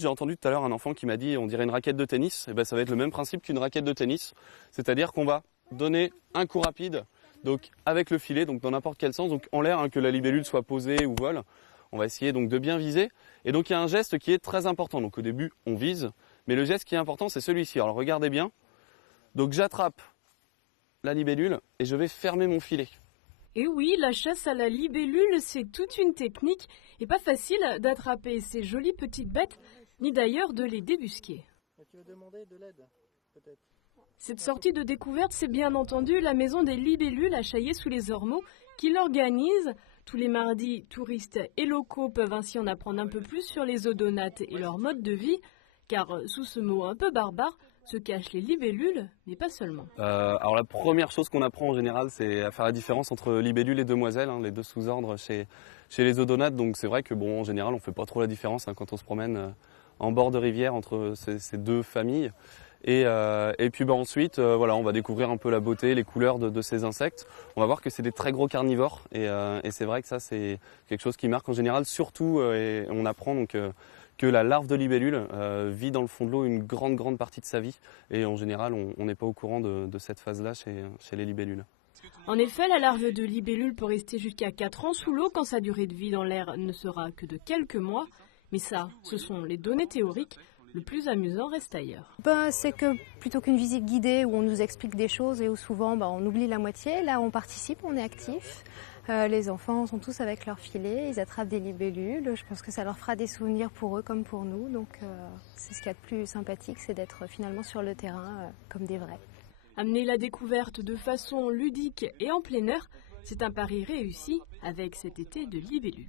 J'ai entendu tout à l'heure un enfant qui m'a dit on dirait une raquette de tennis. Et ben, ça va être le même principe qu'une raquette de tennis. C'est-à-dire qu'on va donner un coup rapide donc avec le filet, donc dans n'importe quel sens, donc en l'air, hein, que la libellule soit posée ou vole. On va essayer donc de bien viser. Et donc il y a un geste qui est très important. Donc au début on vise, mais le geste qui est important c'est celui-ci. Alors regardez bien. Donc j'attrape la libellule et je vais fermer mon filet. Et oui, la chasse à la libellule, c'est toute une technique et pas facile d'attraper ces jolies petites bêtes, ni d'ailleurs de les débusquer. Tu veux demander de l'aide, peut-être? Cette sortie de découverte, c'est bien entendu la maison des libellules à Chaillé-sous-les-Ormeaux qui l'organise. Tous les mardis, touristes et locaux peuvent ainsi en apprendre un peu plus sur les odonates et leur mode de vie, car sous ce mot un peu barbare se cachent les libellules, mais pas seulement. Alors la première chose qu'on apprend en général, c'est à faire la différence entre libellule et demoiselle, hein, les deux sous-ordres chez les odonates. Donc c'est vrai que bon, en général, on fait pas trop la différence hein, quand on se promène en bord de rivière entre ces deux familles. Et puis ensuite, voilà, on va découvrir un peu la beauté, les couleurs de ces insectes. On va voir que c'est des très gros carnivores et c'est vrai que ça c'est quelque chose qui marque en général, surtout et on apprend donc que la larve de libellule vit dans le fond de l'eau une grande partie de sa vie et en général on n'est pas au courant de cette phase-là chez les libellules. En effet, la larve de libellule peut rester jusqu'à 4 ans sous l'eau quand sa durée de vie dans l'air ne sera que de quelques mois. Mais ça, ce sont les données théoriques. Le plus amusant reste ailleurs. C'est que plutôt qu'une visite guidée où on nous explique des choses et où souvent on oublie la moitié, là on participe, on est actif. Les enfants sont tous avec leur filet, ils attrapent des libellules. Je pense que ça leur fera des souvenirs pour eux comme pour nous. Donc c'est ce qu'il y a de plus sympathique, c'est d'être finalement sur le terrain comme des vrais. Amener la découverte de façon ludique et en plein air, c'est un pari réussi avec cet été de libellules.